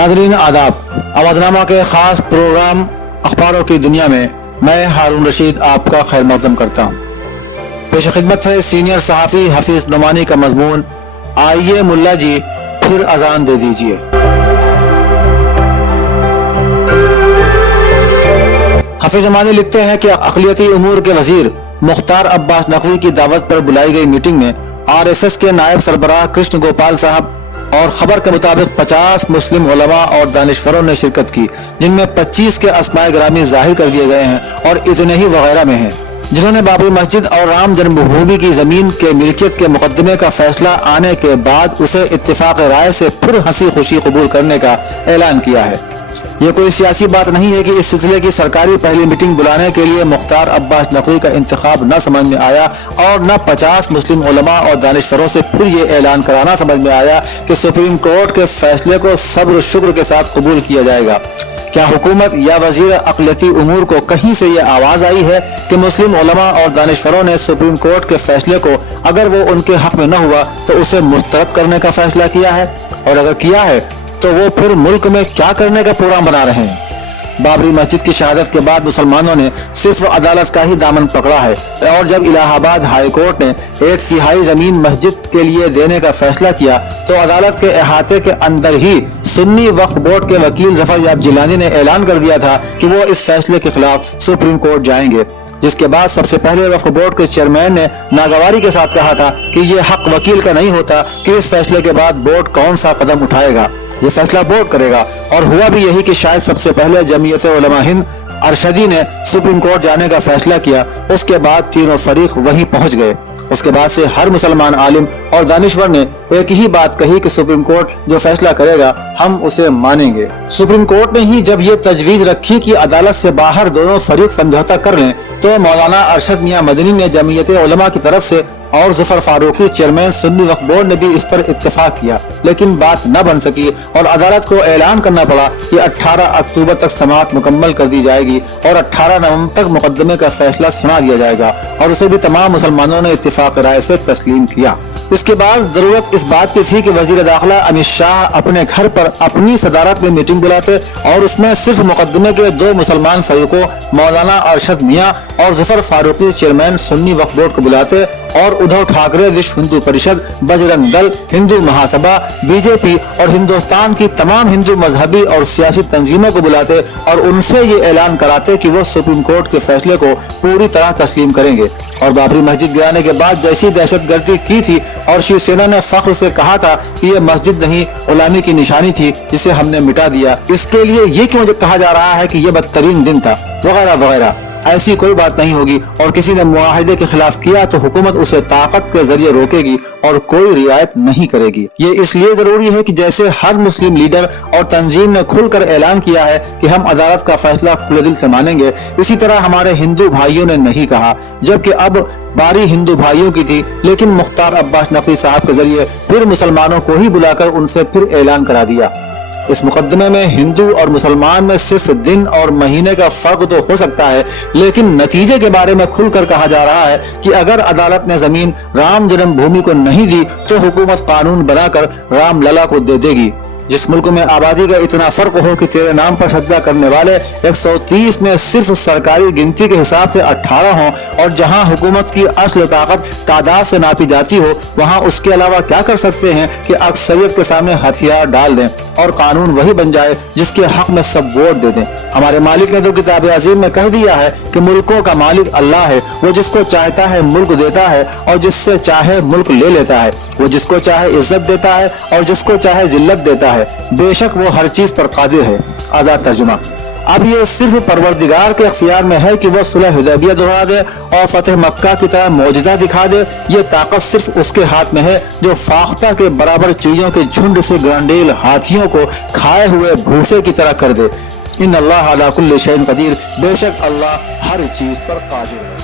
नाज़रीन आदाब। आवाज़नामा के ख़ास प्रोग्राम अखबारों की दुनिया में मैं हारून रशीद आपका खैर मक़दम करता हूँ। पेश खिदमत है सीनियर सहाफ़ी हफीज़ नुमानी का मज़मून, आइए मुल्ला जी फिर अजान दे दीजिए। हफीज़ नुमानी लिखते हैं कि अक़लियती उमूर के वज़ीर मुख्तार अब्बास नकवी की दावत पर बुलाई गई मीटिंग में RSS के नायब सरबराह कृष्ण गोपाल साहब और खबर के मुताबिक 50 मुस्लिम उलमा और दानिशवरों ने शिरकत की, जिनमें 25 के अस्माए गिरामी जाहिर कर दिए गए हैं और इतने ही वगैरह में हैं जिन्होंने बाबरी मस्जिद और राम जन्मभूमि की जमीन के मिल्कियत के मुकदमे का फैसला आने के बाद उसे इत्तेफाक राय से फिर हंसी खुशी कबूल करने का ऐलान किया है। ये कोई सियासी बात नहीं है कि इस सिलसिले की सरकारी पहली मीटिंग बुलाने के लिए मुख्तार अब्बास नकवी का इंतखाब न समझ में आया और न 50 मुस्लिम उलमा और दानिशवरों से फिर ये ऐलान कराना समझ में आया कि सुप्रीम कोर्ट के फैसले को सब्र शुक्र के साथ कबूल किया जाएगा। क्या हुकूमत या वजीर अक़लियती उमूर को कहीं से ये आवाज़ आई है कि मुस्लिम उलमा और दानिशवरों ने सुप्रीम कोर्ट के फैसले को अगर वो उनके हक में न हुआ तो उसे मुस्तरद करने का फैसला किया है, और अगर किया है तो वो फिर मुल्क में क्या करने का प्रोग्राम बना रहे हैं? बाबरी मस्जिद की शहादत के बाद मुसलमानों ने सिर्फ अदालत का ही दामन पकड़ा है, और जब इलाहाबाद हाई कोर्ट ने 1/3 जमीन मस्जिद के लिए देने का फैसला किया तो अदालत के अहाते के अंदर ही सुन्नी वक्फ बोर्ड के वकील जफर याब जिलानी ने ऐलान कर दिया था कि वो इस फैसले के खिलाफ सुप्रीम कोर्ट जाएंगे, जिसके बाद सबसे पहले वक्फ बोर्ड के चेयरमैन ने नागवारी के साथ कहा था कि ये हक वकील का नहीं होता कि इस फैसले के बाद बोर्ड कौन सा कदम उठाएगा, ये फैसला बोर्ड करेगा। और हुआ भी यही कि शायद सबसे पहले जमीयत उलमा हिंद अरशदी ने सुप्रीम कोर्ट जाने का फैसला किया, उसके बाद तीनों फरीक वहीं पहुंच गए। उसके बाद से हर मुसलमान आलिम और दानिशवर ने एक ही बात कही कि सुप्रीम कोर्ट जो फैसला करेगा हम उसे मानेंगे। सुप्रीम कोर्ट ने ही जब ये तजवीज रखी कि अदालत से बाहर दोनों फरीक समझौता कर लें तो मौलाना अरशद मियां मदनी ने जमीयत उलमा की तरफ से और ज़फ़र फारूकी चेयरमैन सुन्नी वक्फ बोर्ड ने भी इस पर इत्तेफाक किया, लेकिन बात न बन सकी और अदालत को ऐलान करना पड़ा कि 18 अक्टूबर तक समाअत मुकम्मल कर दी जाएगी और 18 नवंबर तक मुकदमे का फैसला सुना दिया जाएगा, और उसे भी तमाम मुसलमानों ने इत्तेफाक राय से तस्लीम किया। इसके बाद जरूरत इस बात की थी कि वजीर दाखिला अमित शाह अपने घर पर अपनी सदारत में मीटिंग बुलाते और उसमें सिर्फ मुकदमे के 2 मुसलमान फरीकों मौलाना अरशद मियां और ज़फ़र फारूकी चेयरमैन सुन्नी वक्फ बोर्ड को बुलाते और उद्धव ठाकरे विश्व हिंदू परिषद, बजरंग दल, हिंदू महासभा, बीजेपी और हिंदुस्तान की तमाम हिंदू मजहबी और सियासी तंजीमों को बुलाते और उनसे ये ऐलान कराते कि वो सुप्रीम कोर्ट के फैसले को पूरी तरह तस्लीम करेंगे। और बाबरी मस्जिद गिराने के बाद जैसी दहशतगर्दी की थी और शिवसेना ने फख्र से कहा था कि ये मस्जिद नहीं गुलामी की निशानी थी जिसे हमने मिटा दिया, इसके लिए ये क्यों कहा जा रहा है कि ये बदतरीन दिन था, वगैरह वगैरह। ऐसी कोई बात नहीं होगी, और किसी ने मुआहिदे के खिलाफ किया तो हुकूमत उसे ताकत के जरिए रोकेगी और कोई रियायत नहीं करेगी। ये इसलिए जरूरी है कि जैसे हर मुस्लिम लीडर और तंजीम ने खुलकर ऐलान किया है कि हम अदालत का फैसला खुले दिल से मानेंगे, इसी तरह हमारे हिंदू भाइयों ने नहीं कहा, जबकि अब बारी हिंदू भाइयों की थी, लेकिन मुख्तार अब्बास नकवी साहब के जरिए फिर मुसलमानों को ही बुलाकर उनसे फिर ऐलान करा दिया। इस मुकदमे में हिंदू और मुसलमान में सिर्फ दिन और महीने का फर्क तो हो सकता है, लेकिन नतीजे के बारे में खुलकर कहा जा रहा है कि अगर अदालत ने जमीन राम जन्मभूमि को नहीं दी तो हुकूमत कानून बनाकर राम लला को दे देगी। जिस मुल्क में आबादी का इतना फर्क हो कि तेरे नाम पर सजदा करने वाले 130 में सिर्फ सरकारी गिनती के हिसाब से 18 हों, और जहां हुकूमत की असल ताकत तादाद से नापी जाती हो, वहां उसके अलावा क्या कर सकते हैं कि अक्सरियत के सामने हथियार डाल दें और कानून वही बन जाए जिसके हक में सब वोट दे दें। हमारे मालिक ने तो किताब अज़ीम में कह दिया है कि मुल्कों का मालिक अल्लाह है, वो जिसको चाहता है मुल्क देता है और जिससे चाहे मुल्क ले लेता है, वो जिसको चाहे इज्जत देता है और जिसको चाहे जिल्लत देता है, बेशक वो हर चीज पर कादिर है। आजाद तर्जुमा। अब ये सिर्फ परवरदिगार के इख्तियार में है कि वो सुलह हुदैबिया दोहरा दे और फतेह मक्का की तरह मौजज़ा दिखा दे। ये ताकत सिर्फ उसके हाथ में है जो फाख्ता के बराबर चिड़ियों के झुंड से ग्रांडेल हाथियों को खाए हुए भूसे की तरह कर दे। इन अल्लाह अला कुल्लि शैइन कदीर, बेशक अल्लाह हर चीज पर कादिर है।